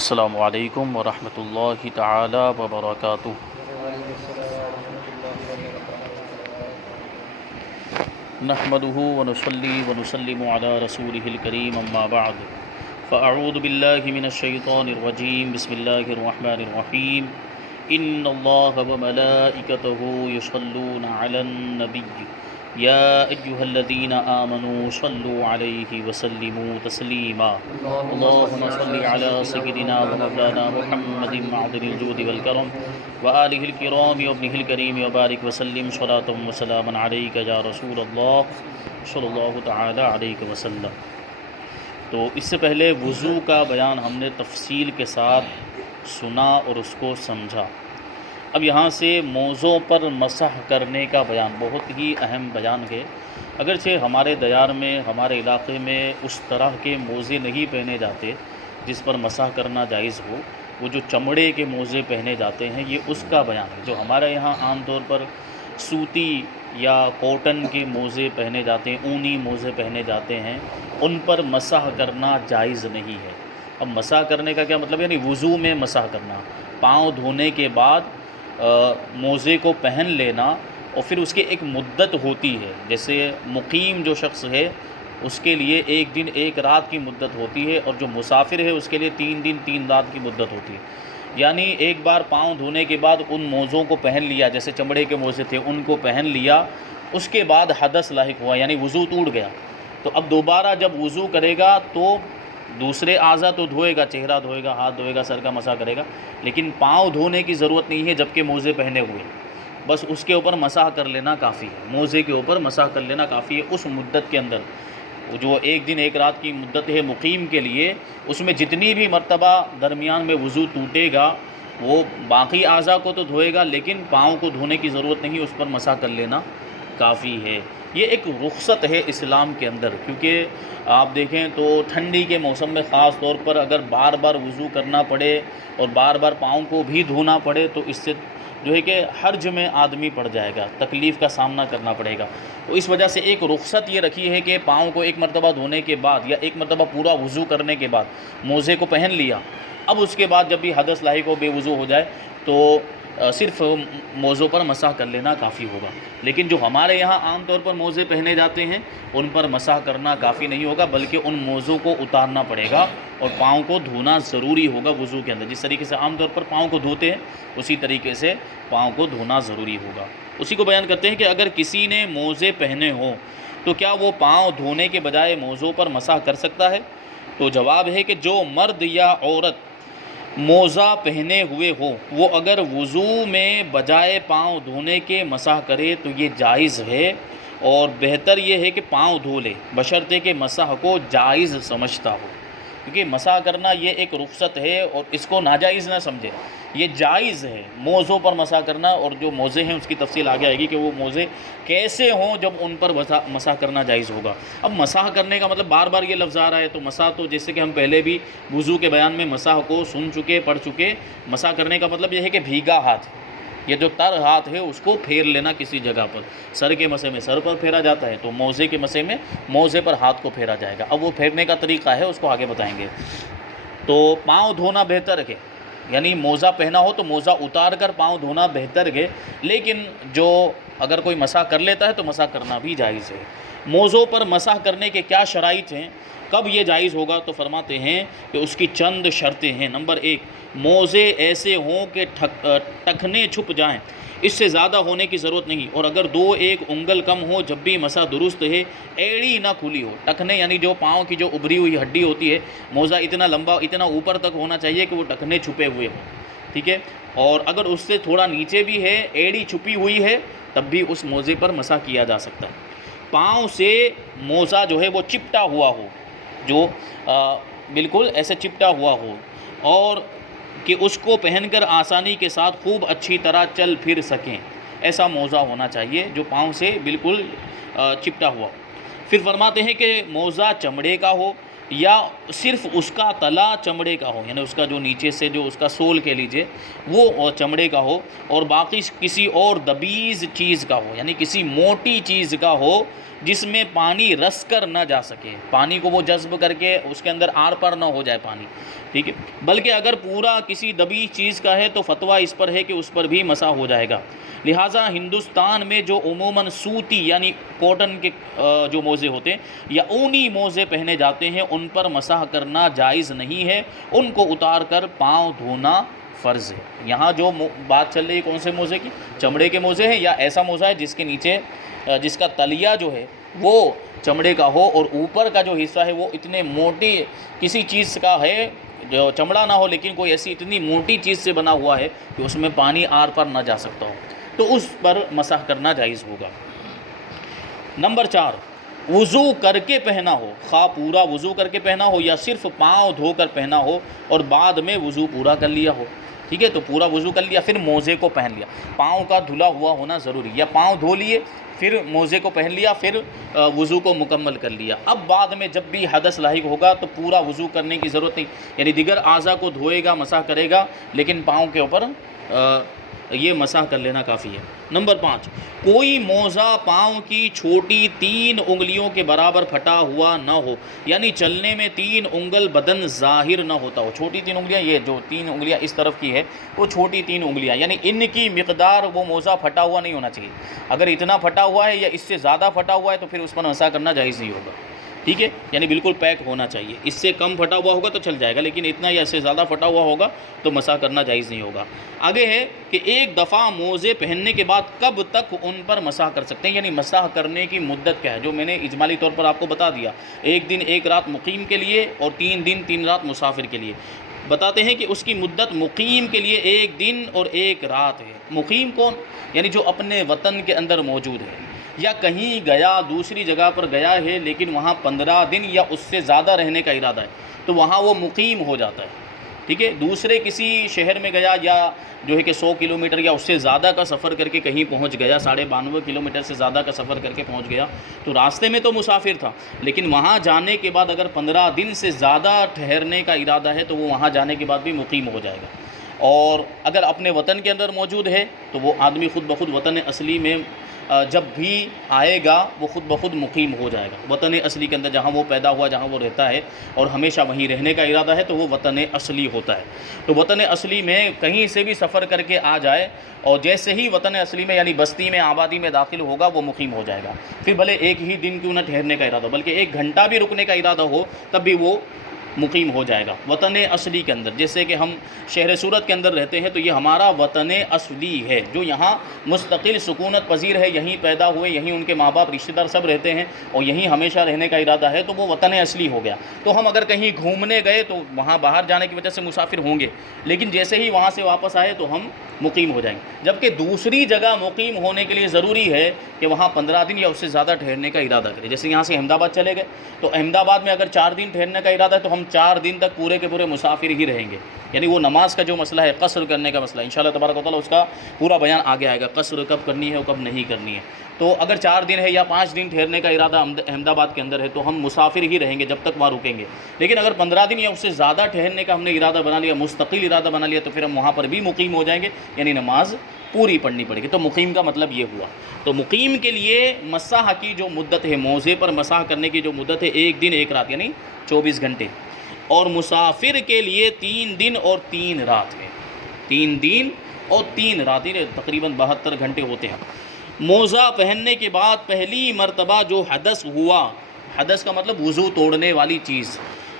السلام علیکم ورحمۃ اللہ تعالی وبرکاتہ۔ وعلیکم السلام ورحمۃ اللہ وبرکاتہ۔ نحمده ونصلي ونسلم على رسوله الكريم اما بعد فاعوذ باللہ من الشیطان الرجیم بسم اللہ الرحمن الرحیم ان اللہ وملائکته یصلون علی النبی یا ایہا الذین آمنوا صلوا علیہ وسلموا تسلیما اللہم صل علی سیدنا ومولانا محمد معدن الجود والکرم وآلہ الکرام وابنہ الکریم وبارک وسلم صلاۃ وسلاما علیک یا رسول اللہ صلی اللہ تعالی علیہ وسلم۔ تو اس سے پہلے وضو کا بیان ہم نے تفصیل کے ساتھ سنا اور اس کو سمجھا۔ اب یہاں سے موزوں پر مسح کرنے کا بیان بہت ہی اہم بیان ہے۔ اگرچہ ہمارے دیار میں ہمارے علاقے میں اس طرح کے موزے نہیں پہنے جاتے جس پر مسح کرنا جائز ہو، وہ جو چمڑے کے موزے پہنے جاتے ہیں یہ اس کا بیان ہے۔ جو ہمارے یہاں عام طور پر سوتی یا کاٹن کے موزے پہنے جاتے ہیں، اونی موزے پہنے جاتے ہیں، ان پر مسح کرنا جائز نہیں ہے۔ اب مسح کرنے کا کیا مطلب ہے؟ یعنی وضو میں مسح کرنا، پاؤں دھونے کے بعد موزے کو پہن لینا، اور پھر اس کی ایک مدت ہوتی ہے۔ جیسے مقیم جو شخص ہے اس کے لیے 1 دن 1 رات کی مدت ہوتی ہے، اور جو مسافر ہے اس کے لیے 3 دن 3 رات کی مدت ہوتی ہے۔ یعنی ایک بار پاؤں دھونے کے بعد ان موزوں کو پہن لیا، جیسے چمڑے کے موزے تھے ان کو پہن لیا، اس کے بعد حدث لاحق ہوا یعنی وضو ٹوٹ گیا، تو اب دوبارہ جب وضو کرے گا تو دوسرے اعضاء تو دھوئے گا، چہرہ دھوئے گا، ہاتھ دھوئے گا، سر کا مسح کرے گا، لیکن پاؤں دھونے کی ضرورت نہیں ہے جبکہ موزے پہنے ہوئے، بس اس کے اوپر مسح کر لینا کافی ہے، موزے کے اوپر مسح کر لینا کافی ہے۔ اس مدت کے اندر جو 1 دن 1 رات کی مدت ہے مقیم کے لیے، اس میں جتنی بھی مرتبہ درمیان میں وضو ٹوٹے گا وہ باقی اعضاء کو تو دھوئے گا، لیکن پاؤں کو دھونے کی ضرورت نہیں، اس پر مسح کر لینا کافی ہے۔ یہ ایک رخصت ہے اسلام کے اندر، کیونکہ آپ دیکھیں تو ٹھنڈی کے موسم میں خاص طور پر اگر بار بار وضو کرنا پڑے اور بار بار پاؤں کو بھی دھونا پڑے تو اس سے جو ہے کہ حرج میں آدمی پڑ جائے گا، تکلیف کا سامنا کرنا پڑے گا۔ تو اس وجہ سے ایک رخصت یہ رکھی ہے کہ پاؤں کو 1 مرتبہ دھونے کے بعد یا 1 مرتبہ پورا وضو کرنے کے بعد موزے کو پہن لیا، اب اس کے بعد جب بھی حدث لاحق ہو، بے وضو ہو جائے تو صرف موزوں پر مسح کر لینا کافی ہوگا۔ لیکن جو ہمارے یہاں عام طور پر موزے پہنے جاتے ہیں ان پر مسح کرنا کافی نہیں ہوگا، بلکہ ان موزوں کو اتارنا پڑے گا اور پاؤں کو دھونا ضروری ہوگا وضو کے اندر۔ جس طریقے سے عام طور پر پاؤں کو دھوتے ہیں اسی طریقے سے پاؤں کو دھونا ضروری ہوگا۔ اسی کو بیان کرتے ہیں کہ اگر کسی نے موزے پہنے ہوں تو کیا وہ پاؤں دھونے کے بجائے موزوں پر مسح کر سکتا ہے؟ تو جواب ہے کہ جو مرد یا عورت موزہ پہنے ہوئے ہو وہ اگر وضو میں بجائے پاؤں دھونے کے مسح کرے تو یہ جائز ہے، اور بہتر یہ ہے کہ پاؤں دھو لے بشرطے کہ مسح کو جائز سمجھتا ہو، کیونکہ مسح کرنا یہ ایک رخصت ہے اور اس کو ناجائز نہ سمجھے، یہ جائز ہے موزوں پر مسح کرنا۔ اور جو موزے ہیں اس کی تفصیل آگے آئے گی کہ وہ موزے کیسے ہوں جب ان پر مسح کرنا جائز ہوگا۔ اب مسح کرنے کا مطلب بار بار یہ لفظ آ رہا ہے، تو مسح تو جیسے کہ ہم پہلے بھی وضو کے بیان میں مسح کو سن چکے، پڑھ چکے۔ مسح کرنے کا مطلب یہ ہے کہ بھیگا ہاتھ، یہ جو تر ہاتھ ہے اس کو پھیر لینا کسی جگہ پر۔ سر کے مسح میں سر پر پھیرا جاتا ہے، تو موزے کے مسح میں موزے پر ہاتھ کو پھیرا جائے گا۔ اب وہ پھیرنے کا طریقہ ہے اس کو آگے بتائیں گے۔ تو پاؤں دھونا بہتر ہے، یعنی موزہ پہنا ہو تو موزہ اتار کر پاؤں دھونا بہتر ہے، لیکن جو اگر کوئی مسح کر لیتا ہے تو مسح کرنا بھی جائز ہے۔ موزوں پر مسح کرنے کے کیا شرائط ہیں، کب یہ جائز ہوگا؟ تو فرماتے ہیں کہ اس کی چند شرطیں ہیں۔ نمبر 1، موزے ایسے ہوں کہ ٹخنے چھپ جائیں، اس سے زیادہ ہونے کی ضرورت نہیں، اور اگر 2-1 انگل کم ہو جب بھی مسح درست ہے، ایڑی نہ کھلی ہو۔ ٹخنے یعنی جو پاؤں کی جو ابری ہوئی ہڈی ہوتی ہے، موزہ اتنا لمبا اتنا اوپر تک ہونا چاہیے کہ وہ ٹخنے چھپے ہوئے ہوں، ٹھیک ہے؟ اور اگر اس سے تھوڑا نیچے بھی ہے، ایڑی چھپی ہوئی ہے، تب بھی اس موزے پر مسح کیا جا سکتا ہے۔ پاؤں سے موزہ جو ہے وہ چپٹا ہوا ہو، جو بالکل ایسے چپٹا ہوا ہو، اور کہ اس کو پہن کر آسانی کے ساتھ خوب اچھی طرح چل پھر سکیں، ایسا موزہ ہونا چاہیے جو پاؤں سے بالکل چپٹا ہوا۔ پھر فرماتے ہیں کہ موزہ چمڑے کا ہو یا صرف اس کا تلا چمڑے کا ہو، یعنی اس کا جو نیچے سے جو اس کا سول کہہ لیجئے وہ چمڑے کا ہو، اور باقی کسی اور دبیز چیز کا ہو، یعنی کسی موٹی چیز کا ہو جس میں پانی رس کر نہ جا سکے، پانی کو وہ جذب کر کے اس کے اندر آر پر نہ ہو جائے پانی، ٹھیک ہے، بلکہ اگر پورا کسی دبی چیز کا ہے تو فتویٰ اس پر ہے کہ اس پر بھی مسح ہو جائے گا۔ لہٰذا ہندوستان میں جو عموماً سوتی یعنی کاٹن کے جو موزے ہوتے ہیں یا اونی موزے پہنے جاتے ہیں ان پر مسح کرنا جائز نہیں ہے، ان کو اتار کر پاؤں دھونا فرض ہے۔ یہاں جو بات چل رہی ہے کون سے موزے کی؟ چمڑے کے موزے ہیں یا ایسا موزہ ہے جس کے نیچے جس کا تلیا جو ہے وہ چمڑے کا ہو اور اوپر کا جو حصہ ہے وہ اتنے موٹی کسی چیز کا ہے جو چمڑا نہ ہو لیکن کوئی ایسی اتنی موٹی چیز سے بنا ہوا ہے کہ اس میں پانی آر پر نہ جا سکتا ہو، تو اس پر مسح کرنا جائز ہوگا۔ نمبر 4، وضو کر کے پہنا ہو، خواہ پورا وضو کر کے پہنا ہو یا صرف پاؤں دھو کر پہنا ہو اور بعد میں وضو پورا کر لیا ہو، ٹھیک ہے، تو پورا وضو کر لیا پھر موزے کو پہن لیا، پاؤں کا دھلا ہوا ہونا ضروری، یا پاؤں دھو لیے پھر موزے کو پہن لیا پھر وضو کو مکمل کر لیا۔ اب بعد میں جب بھی حدث لاحق ہوگا تو پورا وضو کرنے کی ضرورت نہیں، یعنی دیگر اعضاء کو دھوئے گا مسح کرے گا لیکن پاؤں کے اوپر یہ مسح کر لینا کافی ہے۔ نمبر 5، کوئی موزہ پاؤں کی چھوٹی 3 انگلیوں کے برابر پھٹا ہوا نہ ہو، یعنی چلنے میں 3 انگل بدن ظاہر نہ ہوتا ہو۔ چھوٹی 3 انگلیاں، یہ جو 3 انگلیاں اس طرف کی ہے وہ چھوٹی 3 انگلیاں، یعنی ان کی مقدار وہ موزہ پھٹا ہوا نہیں ہونا چاہیے۔ اگر اتنا پھٹا ہوا ہے یا اس سے زیادہ پھٹا ہوا ہے تو پھر اس پر مسح کرنا جائز نہیں ہوگا، ٹھیک ہے، یعنی بالکل پیک ہونا چاہیے۔ اس سے کم پھٹا ہوا ہوگا تو چل جائے گا لیکن اتنا یا اس سے زیادہ پھٹا ہوا ہوگا تو مسح کرنا جائز نہیں ہوگا۔ آگے ہے کہ ایک دفعہ موزے پہننے کے بعد کب تک ان پر مسح کر سکتے ہیں، یعنی مسح کرنے کی مدت کیا ہے، جو میں نے اجمالی طور پر آپ کو بتا دیا، 1 دن 1 رات مقیم کے لیے اور 3 دن 3 رات مسافر کے لیے۔ بتاتے ہیں کہ اس کی مدت مقیم کے لیے 1 دن اور 1 رات ہے۔ مقیم کون؟ یعنی جو اپنے وطن کے اندر موجود ہے یا کہیں گیا دوسری جگہ پر گیا ہے لیکن وہاں 15 دن یا اس سے زیادہ رہنے کا ارادہ ہے تو وہاں وہ مقیم ہو جاتا ہے، ٹھیک ہے۔ دوسرے کسی شہر میں گیا یا جو ہے کہ 100 کلومیٹر یا اس سے زیادہ کا سفر کر کے کہیں پہنچ گیا، 92.5 کلومیٹر سے زیادہ کا سفر کر کے پہنچ گیا تو راستے میں تو مسافر تھا لیکن وہاں جانے کے بعد اگر 15 دن سے زیادہ ٹھہرنے کا ارادہ ہے تو وہ وہاں جانے کے بعد بھی مقیم ہو جائے گا۔ اور اگر اپنے وطن کے اندر موجود ہے تو وہ آدمی خود بخود وطن اصلی میں جب بھی آئے گا وہ خود بخود مقیم ہو جائے گا۔ وطن اصلی کے اندر جہاں وہ پیدا ہوا، جہاں وہ رہتا ہے اور ہمیشہ وہیں رہنے کا ارادہ ہے تو وہ وطن اصلی ہوتا ہے۔ تو وطن اصلی میں کہیں سے بھی سفر کر کے آ جائے اور جیسے ہی وطن اصلی میں یعنی بستی میں آبادی میں داخل ہوگا وہ مقیم ہو جائے گا، پھر بھلے 1 ہی دن کیوں نہ ٹھہرنے کا ارادہ ہو بلکہ 1 گھنٹہ بھی رکنے کا ارادہ ہو تب بھی وہ مقیم ہو جائے گا وطن اصلی کے اندر۔ جیسے کہ ہم شہر صورت کے اندر رہتے ہیں تو یہ ہمارا وطن اصلی ہے جو یہاں مستقل سکونت پذیر ہے، یہیں پیدا ہوئے، یہیں ان کے ماں باپ رشتہ دار سب رہتے ہیں اور یہیں ہمیشہ رہنے کا ارادہ ہے تو وہ وطن اصلی ہو گیا۔ تو ہم اگر کہیں گھومنے گئے تو وہاں باہر جانے کی وجہ سے مسافر ہوں گے لیکن جیسے ہی وہاں سے واپس آئے تو ہم مقیم ہو جائیں گے، جبکہ دوسری جگہ مقیم ہونے کے لیے ضروری ہے کہ وہاں 15 دن یا اس سے زیادہ ٹھہرنے کا ارادہ کرے۔ جیسے یہاں سے احمد آباد چلے گئے تو احمد آباد میں اگر 4 دن ٹھہرنے کا ارادہ ہے تو ہم 4 دن تک پورے کے پورے مسافر ہی رہیں گے، یعنی وہ نماز کا جو مسئلہ ہے قصر کرنے کا مسئلہ انشاءاللہ تبارک و تعالیٰ اس کا پورا بیان آگے آئے گا، قصر کب کرنی ہے اور کب نہیں کرنی ہے۔ تو اگر 4 دن ہے یا 5 دن ٹھہرنے کا ارادہ احمد آباد کے اندر ہے تو ہم مسافر ہی رہیں گے جب تک وہاں رکیں گے، لیکن اگر 15 دن یا اس سے زیادہ ٹھہرنے کا ہم نے ارادہ بنا لیا، مستقل ارادہ بنا لیا تو پھر ہم وہاں پر بھی مقیم ہو جائیں گے، یعنی نماز پوری پڑھنی پڑے گی۔ تو مقیم کا مطلب یہ ہوا۔ تو مقیم کے لیے مسح کی جو مدت ہے، موزے پر مسح کرنے کی جو مدت ہے 1 دن 1 رات یعنی 24 گھنٹے، اور مسافر کے لیے 3 دن اور 3 رات ہے، 3 دن اور 3 رات یعنی تقریباً 72 گھنٹے ہوتے ہیں۔ موزہ پہننے کے بعد پہلی مرتبہ جو حدث ہوا، حدث کا مطلب وضو توڑنے والی چیز،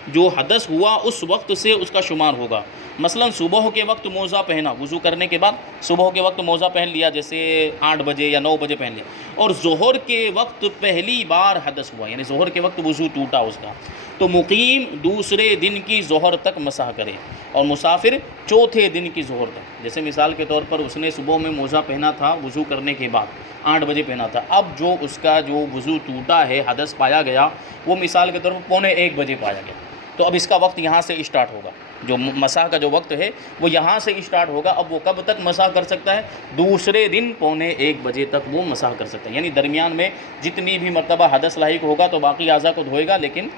جو حدث ہوا اس وقت سے اس کا شمار ہوگا۔ مثلا صبح کے وقت موزہ پہنا، وضو کرنے کے بعد صبح کے وقت موزہ پہن لیا، جیسے 8 بجے یا 9 بجے پہن لیا، اور ظہر کے وقت پہلی بار حدث ہوا یعنی ظہر کے وقت وضو ٹوٹا اس کا، تو مقیم دوسرے دن کی ظہر تک مسح کرے اور مسافر چوتھے دن کی ظہر تک۔ جیسے مثال کے طور پر اس نے صبح میں موزہ پہنا تھا وضو کرنے کے بعد 8 بجے پہنا تھا، اب جو اس کا جو وضو ٹوٹا ہے، حدث پایا گیا، وہ مثال کے طور پر 12:45 بجے پایا گیا، تو اب اس کا وقت یہاں سے اسٹارٹ ہوگا، جو مسح کا جو وقت ہے وہ یہاں سے اسٹارٹ ہوگا۔ اب وہ کب تک مسح کر سکتا ہے؟ دوسرے دن 12:45 بجے تک وہ مسح کر سکتا ہے، یعنی درمیان میں جتنی بھی مرتبہ حدث لاحق ہوگا تو باقی اعضاء کو دھوئے گا لیکن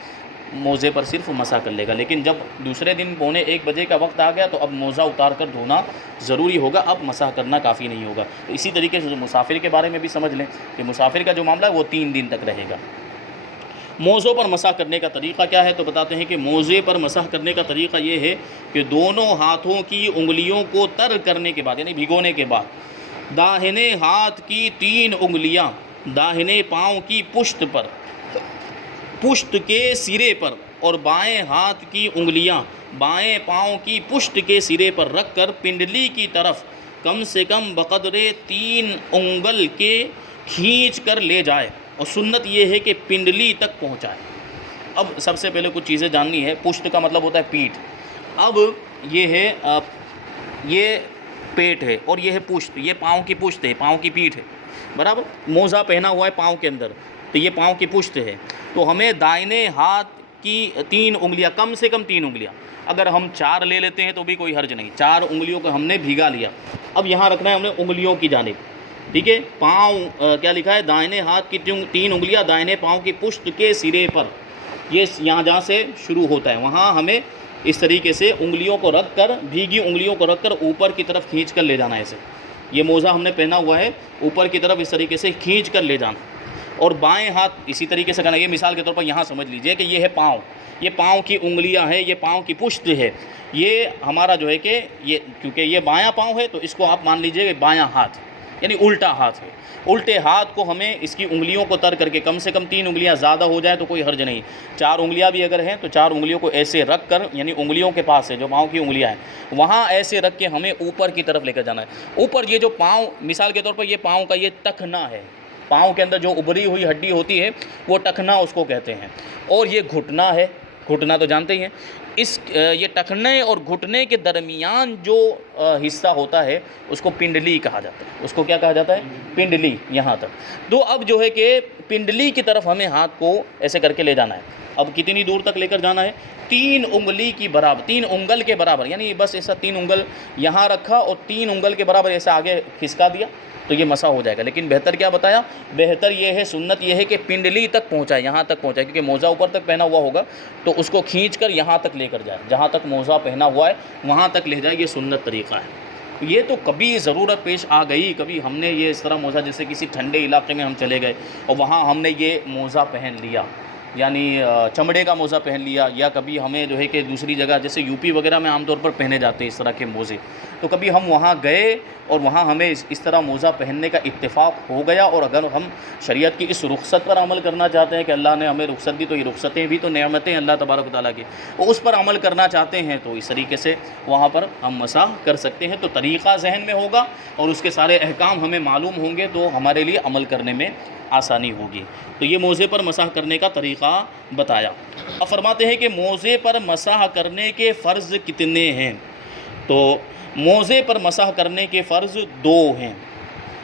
موزے پر صرف مسح کر لے گا. لیکن جب دوسرے دن 1:15 کا وقت آ گیا تو اب موزہ اتار کر دھونا ضروری ہوگا, اب مسح کرنا کافی نہیں ہوگا. تو اسی طریقے سے مسافر کے بارے میں بھی سمجھ لیں کہ مسافر کا جو معاملہ ہے وہ 3 دن تک رہے گا. موزوں پر مسح کرنے کا طریقہ کیا ہے؟ تو بتاتے ہیں کہ موزے پر مسح کرنے کا طریقہ یہ ہے کہ دونوں ہاتھوں کی انگلیوں کو تر کرنے کے بعد یعنی بھگونے کے بعد داہنے ہاتھ کی 3 انگلیاں داہنے پاؤں کی پشت پر, پشت کے سرے پر, اور بائیں ہاتھ کی انگلیاں بائیں پاؤں کی پشت کے سرے پر رکھ کر پنڈلی کی طرف کم سے کم بقدر 3 انگل کے کھینچ کر لے جائے, اور سنت یہ ہے کہ پنڈلی تک پہنچائے. اب سب سے پہلے کچھ چیزیں جاننی ہے. پشت کا مطلب ہوتا ہے پیٹھ. اب یہ ہے یہ پیٹ ہے اور یہ ہے پشت, یہ پاؤں کی پشت ہے, پاؤں کی پیٹھ ہے, برابر. موزہ پہنا ہوا ہے پاؤں کے اندر تو یہ پاؤں کی پشت ہے. تو ہمیں دائنے ہاتھ کی 3 انگلیاں کم سے کم 3 انگلیاں, اگر ہم 4 لے لیتے ہیں تو بھی کوئی حرج نہیں. 4 انگلیوں کو ہم نے بھیگا لیا. اب یہاں رکھنا ہے ہم نے انگلیوں کی جانب, ٹھیک ہے. پاؤں کیا لکھا ہے؟ دائنے ہاتھ کی 3 انگلیاں دائنے پاؤں کی پشت کے سرے پر. یہ یہاں جہاں سے شروع ہوتا ہے وہاں ہمیں اس طریقے سے انگلیوں کو رکھ کر, بھیگی انگلیوں کو رکھ کر اوپر کی طرف کھینچ کر لے جانا ہے. ایسے یہ موزہ ہم نے پہنا ہوا ہے, اوپر کی طرف اس طریقے سے کھینچ کر لے جانا. اور بائیں ہاتھ اسی طریقے سے کرنا. یہ مثال کے طور پر یہاں سمجھ لیجئے کہ یہ ہے پاؤں, یہ پاؤں کی انگلیاں ہیں, یہ پاؤں کی پشت ہے. یہ ہمارا جو ہے کہ یہ کیونکہ یہ بایاں پاؤں ہے تو اس کو آپ مان لیجئے کہ بایاں ہاتھ یعنی الٹا ہاتھ ہے. الٹے ہاتھ کو ہمیں اس کی انگلیوں کو تر کر کے کم سے کم 3 انگلیاں زیادہ ہو جائے تو کوئی حرج نہیں. 4 انگلیاں بھی اگر ہیں تو 4 انگلیوں کو ایسے رکھ کر یعنی انگلیوں کے پاس ہے جو پاؤں کی انگلیاں ہیں وہاں ایسے رکھ کے ہمیں اوپر کی طرف لے کر جانا ہے. اوپر یہ جو پاؤں مثال کے طور پر یہ پاؤں کا یہ ٹخنا ہے, پاؤں کے اندر جو ابری ہوئی ہڈی ہوتی ہے وہ ٹخنا اس کو کہتے ہیں. اور یہ گھٹنا ہے, گھٹنا تو جانتے ہی ہیں. یہ ٹخنے اور گھٹنے کے درمیان جو حصہ ہوتا ہے اس کو پنڈلی کہا جاتا ہے. اس کو کیا کہا جاتا ہے؟ پنڈلی. یہاں تک. تو اب جو ہے کہ پنڈلی کی طرف ہمیں ہاتھ کو ایسے کر کے لے جانا ہے. اب کتنی دور تک لے کر جانا ہے؟ 3 انگلی کی برابر, 3 انگل کے برابر, یعنی بس ایسا 3 انگل یہاں رکھا اور 3 انگل کے برابر ایسا آگے کھسکا دیا تو یہ مسح ہو جائے گا. لیکن بہتر کیا بتایا؟ بہتر یہ ہے, سنت یہ ہے کہ پنڈلی تک پہنچائے, یہاں تک پہنچائے, کیونکہ موزہ اوپر تک پہنا ہوا ہوگا تو اس کو کھینچ کر یہاں تک لے کر جائے, جہاں تک موزہ پہنا ہوا ہے وہاں تک لے جائے. یہ سنت طریقہ ہے. یہ تو کبھی ضرورت پیش آ گئی, کبھی ہم نے یہ اس طرح موزہ جیسے کسی ٹھنڈے علاقے میں ہم چلے گئے اور وہاں ہم نے یہ موزہ پہن لیا, یعنی چمڑے کا موزہ پہن لیا, یا کبھی ہمیں جو ہے کہ دوسری جگہ جیسے یو پی وغیرہ میں عام طور پر پہنے جاتے ہیں اس طرح کے موزے, تو کبھی ہم وہاں گئے اور وہاں ہمیں اس طرح موزہ پہننے کا اتفاق ہو گیا, اور اگر ہم شریعت کی اس رخصت پر عمل کرنا چاہتے ہیں کہ اللہ نے ہمیں رخصت دی تو یہ رخصتیں بھی تو نعمتیں اللہ تبارک و تعالیٰ کی, اور اس پر عمل کرنا چاہتے ہیں تو اس طریقے سے وہاں پر ہم مسح کر سکتے ہیں. تو طریقہ ذہن میں ہوگا اور اس کے سارے احکام ہمیں معلوم ہوں گے تو ہمارے لیے عمل کرنے میں آسانی ہوگی. تو یہ موزے پر مسح کرنے کا طریقہ بتایا. اب فرماتے ہیں کہ موزے پر مسح کرنے کے فرض کتنے ہیں؟ تو موزے پر مسح کرنے کے فرض 2 ہیں.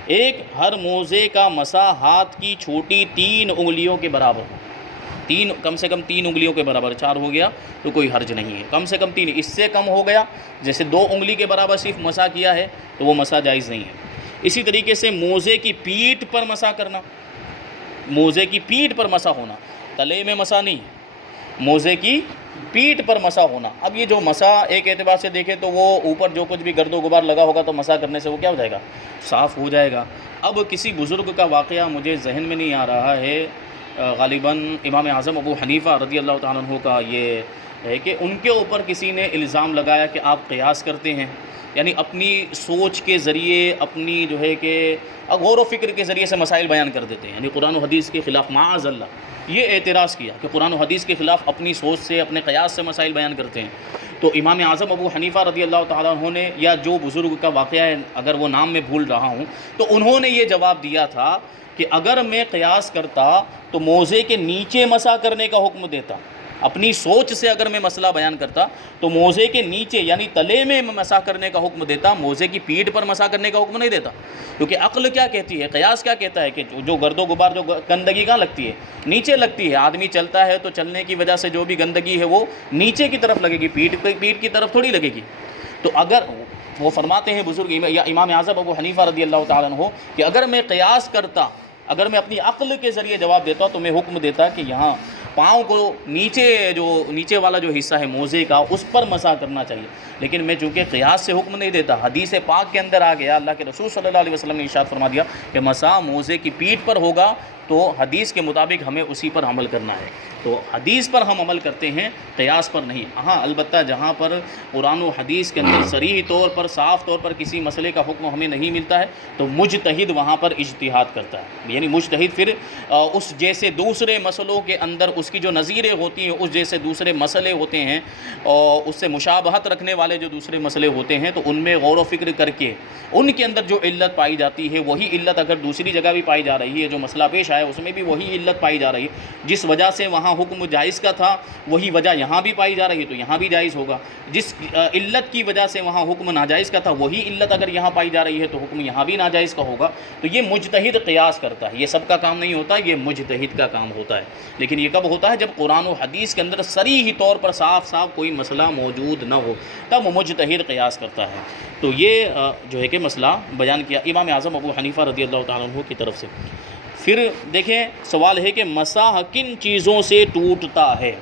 ایک, ہر موزے کا مسح ہاتھ کی چھوٹی 3 انگلیوں کے برابر, کم سے کم 3 انگلیوں کے برابر. 4 ہو گیا تو کوئی حرج نہیں ہے, کم سے کم 3. اس سے کم ہو گیا جیسے 2 انگلی کے برابر صرف مسح کیا ہے تو وہ مسح جائز نہیں ہے. اسی طریقے سے موزے کی پیٹھ پر مسح کرنا, موزے کی پیٹھ پر مسح ہونا, تلے میں مسح نہیں, موزے کی پیٹھ پر مسح ہونا. اب یہ جو مسح ایک اعتبار سے دیکھیں تو وہ اوپر جو کچھ بھی گرد و غبار لگا ہوگا تو مسح کرنے سے وہ کیا ہو جائے گا؟ صاف ہو جائے گا. اب کسی بزرگ کا واقعہ مجھے ذہن میں نہیں آ رہا ہے, غالباً امام اعظم ابو حنیفہ رضی اللہ تعالیٰ عنہ کا یہ ہے کہ ان کے اوپر کسی نے الزام لگایا کہ آپ قیاس کرتے ہیں, یعنی اپنی سوچ کے ذریعے, اپنی جو ہے کہ غور و فکر کے ذریعے سے مسائل بیان کر دیتے ہیں, یعنی قرآن و حدیث کے خلاف. معاذ اللہ, یہ اعتراض کیا کہ قرآن و حدیث کے خلاف اپنی سوچ سے, اپنے قیاس سے مسائل بیان کرتے ہیں. تو امام اعظم ابو حنیفہ رضی اللہ تعالیٰ عنہ نے, یا جو بزرگ کا واقعہ ہے اگر وہ نام میں بھول رہا ہوں, تو انہوں نے یہ جواب دیا تھا کہ اگر میں قیاس کرتا تو موزے کے نیچے مسح کرنے کا حکم دیتا. اپنی سوچ سے اگر میں مسئلہ بیان کرتا تو موزے کے نیچے یعنی تلے میں مسح کرنے کا حکم دیتا, موزے کی پیٹھ پر مسح کرنے کا حکم نہیں دیتا. کیونکہ عقل کیا کہتی ہے, قیاس کیا کہتا ہے کہ جو گرد و غبار, جو گندگی کہاں لگتی ہے؟ نیچے لگتی ہے. آدمی چلتا ہے تو چلنے کی وجہ سے جو بھی گندگی ہے وہ نیچے کی طرف لگے گی, پیٹھ کی طرف تھوڑی لگے گی. تو اگر وہ فرماتے ہیں بزرگ یا امام اعظم ابو حنیفہ رضی اللہ تعالیٰ عنہ کہ اگر میں قیاس کرتا, اگر میں اپنی عقل کے ذریعے جواب دیتا تو میں حکم دیتا کہ یہاں پاؤں کو نیچے والا جو حصہ ہے موزے کا اس پر مسح کرنا چاہیے، لیکن میں چونکہ قیاس سے حکم نہیں دیتا، حدیث پاک کے اندر آ گیا، اللہ کے رسول صلی اللہ علیہ وسلم نے ارشاد فرما دیا کہ مسح موزے کی پیٹھ پر ہوگا، تو حدیث کے مطابق ہمیں اسی پر عمل کرنا ہے۔ تو حدیث پر ہم عمل کرتے ہیں، قیاس پر نہیں۔ ہاں البتہ جہاں پر قرآن و حدیث کے اندر صریح طور پر صاف طور پر کسی مسئلے کا حکم ہمیں نہیں ملتا ہے تو مجتہد وہاں پر اجتہاد کرتا ہے، یعنی مجتہد پھر اس جیسے دوسرے مسئلوں کے اندر اس کی جو نظیریں ہوتی ہیں، اس جیسے دوسرے مسئلے ہوتے ہیں اور اس سے مشابہت رکھنے والے جو دوسرے مسئلے ہوتے ہیں تو ان میں غور و فکر کر کے ان کے اندر جو علت پائی جاتی ہے وہی علت اگر دوسری جگہ بھی پائی جا رہی ہے، جو مسئلہ پیش آیا اس میں بھی وہی علت پائی جا رہی ہے، جس وجہ سے وہاں حکم جائز کا تھا وہی وجہ یہاں بھی پائی جا رہی ہے تو یہاں بھی جائز ہوگا، جس علت کی وجہ سے وہاں حکم ناجائز کا تھا وہی علت اگر یہاں پائی جا رہی ہے تو حکم یہاں بھی ناجائز کا ہوگا۔ تو یہ مجتہد قیاس کرتا ہے، یہ سب کا کام نہیں ہوتا، یہ مجتہد کا کام ہوتا ہے، لیکن یہ کب ہوتا ہے جب قرآن و حدیث کے اندر صریح طور پر صاف کوئی مسئلہ موجود نہ ہو، تب مجتہد قیاس کرتا ہے۔ تو یہ جو ہے کہ مسئلہ بیان کیا امام اعظم ابو حنیفہ رضی اللہ تعالیٰ عنہ کی طرف سے۔ پھر دیکھیں سوال ہے کہ مسح کن چیزوں سے ٹوٹتا ہے،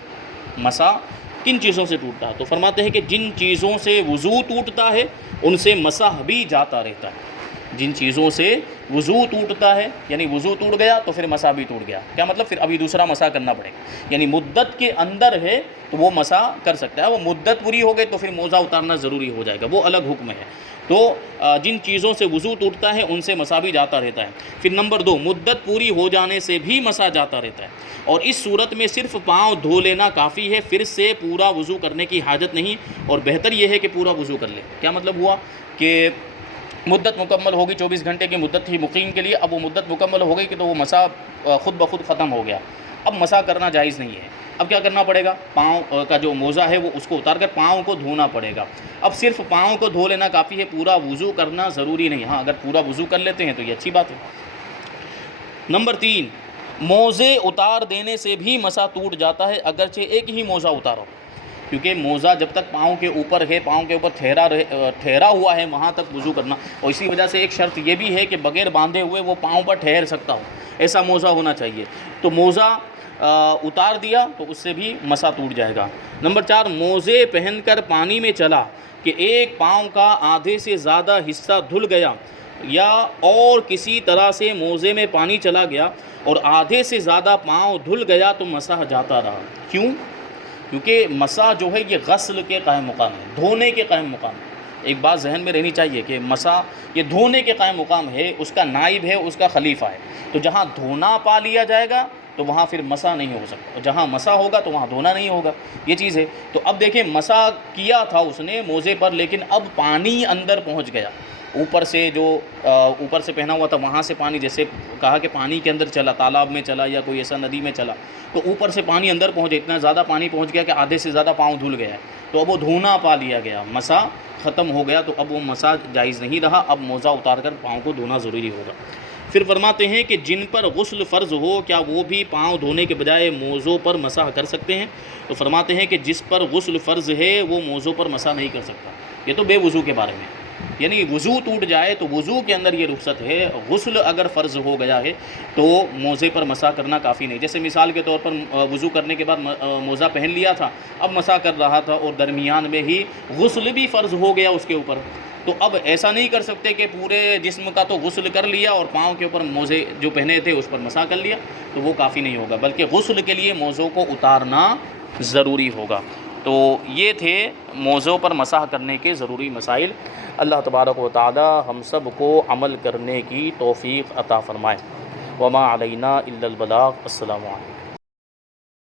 مسح کن چیزوں سے ٹوٹتا ہے؟ تو فرماتے ہیں کہ جن چیزوں سے وضو ٹوٹتا ہے ان سے مسح بھی جاتا رہتا ہے۔ جن چیزوں سے وضو ٹوٹتا ہے یعنی وضو ٹوٹ گیا تو پھر مسح بھی ٹوٹ گیا، کیا مطلب؟ پھر ابھی دوسرا مسح کرنا پڑے گا، یعنی مدت کے اندر ہے تو وہ مسح کر سکتا ہے، وہ مدت پوری ہو گئی تو پھر موزہ اتارنا ضروری ہو جائے گا، وہ الگ حکم ہے۔ تو جن چیزوں سے وضو ٹوٹتا ہے ان سے مسح بھی جاتا رہتا ہے۔ پھر نمبر 2، مدت پوری ہو جانے سے بھی مسح جاتا رہتا ہے، اور اس صورت میں صرف پاؤں دھو لینا کافی ہے، پھر سے پورا وضو کرنے کی حاجت نہیں، اور بہتر یہ ہے کہ پورا وضو کر لے۔ کیا مطلب ہوا کہ مدت مکمل ہوگی، 24 گھنٹے کی مدت تھی مقیم کے لیے، اب وہ مدت مکمل ہو گئی کہ تو وہ مسح خود بخود ختم ہو گیا، اب مسح کرنا جائز نہیں ہے۔ اب کیا کرنا پڑے گا؟ پاؤں کا جو موزہ ہے وہ اس کو اتار کر پاؤں کو دھونا پڑے گا۔ اب صرف پاؤں کو دھو لینا کافی ہے، پورا وضو کرنا ضروری نہیں۔ ہاں اگر پورا وضو کر لیتے ہیں تو یہ اچھی بات ہے۔ نمبر 3، موزے اتار دینے سے بھی مسح ٹوٹ جاتا ہے اگرچہ ایک ہی موزہ اتارو، کیونکہ موزہ جب تک پاؤں کے اوپر ہے، پاؤں کے اوپر ٹھہرا ہوا ہے وہاں تک وضو کرنا، اور اسی وجہ سے ایک شرط یہ بھی ہے کہ بغیر باندھے ہوئے وہ پاؤں پر ٹھہر سکتا ہو، ایسا موزہ ہونا چاہیے۔ تو موزہ اتار دیا تو اس سے بھی مسح ٹوٹ جائے گا۔ نمبر 4، موزے پہن کر پانی میں چلا کہ ایک پاؤں کا آدھے سے زیادہ حصہ دھل گیا یا اور کسی طرح سے موزے میں پانی چلا گیا اور آدھے سے زیادہ پاؤں دھل گیا تو مسح جاتا رہا۔ کیوں؟ کیونکہ مسح جو ہے یہ غسل کے قائم مقام ہے، دھونے کے قائم مقام ہے۔ ایک بات ذہن میں رہنی چاہیے کہ مسح یہ دھونے کے قائم مقام ہے، اس کا نائب ہے، اس کا خلیفہ ہے، تو جہاں دھونا پا لیا جائے گا تو وہاں پھر مسح نہیں ہو سکتا، اور جہاں مسح ہوگا تو وہاں دھونا نہیں ہوگا، یہ چیز ہے۔ تو اب دیکھیں مسح کیا تھا اس نے موزے پر، لیکن اب پانی اندر پہنچ گیا، اوپر سے جو اوپر سے پہنا ہوا تھا وہاں سے پانی، جیسے کہا کہ پانی کے اندر چلا، تالاب میں چلا یا کوئی ایسا ندی میں چلا، تو اوپر سے پانی اندر پہنچے، اتنا زیادہ پانی پہنچ گیا کہ آدھے سے زیادہ پاؤں دھل گیا ہے، تو اب وہ دھونا پا لیا گیا، مسح ختم ہو گیا، تو اب وہ مسح جائز نہیں رہا، اب موزہ اتار کر پاؤں کو دھونا ضروری ہوگا۔ پھر فرماتے ہیں کہ جن پر غسل فرض ہو کیا وہ بھی پاؤں دھونے کے بجائے موزوں پر مسح کر سکتے ہیں؟ تو فرماتے ہیں کہ جس پر غسل فرض ہے وہ موزوں پر مسح نہیں کر سکتا۔ یہ تو بے وضو کے بارے میں، یعنی وضو ٹوٹ جائے تو وضو کے اندر یہ رخصت ہے، غسل اگر فرض ہو گیا ہے تو موزے پر مسح کرنا کافی نہیں۔ جیسے مثال کے طور پر وضو کرنے کے بعد موزہ پہن لیا تھا، اب مسح کر رہا تھا اور درمیان میں ہی غسل بھی فرض ہو گیا اس کے اوپر، تو اب ایسا نہیں کر سکتے کہ پورے جسم کا تو غسل کر لیا اور پاؤں کے اوپر موزے جو پہنے تھے اس پر مسح کر لیا، تو وہ کافی نہیں ہوگا، بلکہ غسل کے لیے موزوں کو اتارنا ضروری ہوگا۔ تو یہ تھے موزوں پر مسح کرنے کے ضروری مسائل۔ اللہ تبارک و تعالی ہم سب کو عمل کرنے کی توفیق عطا فرمائے۔ وما علینا الا البلاغ۔ السلام علیکم۔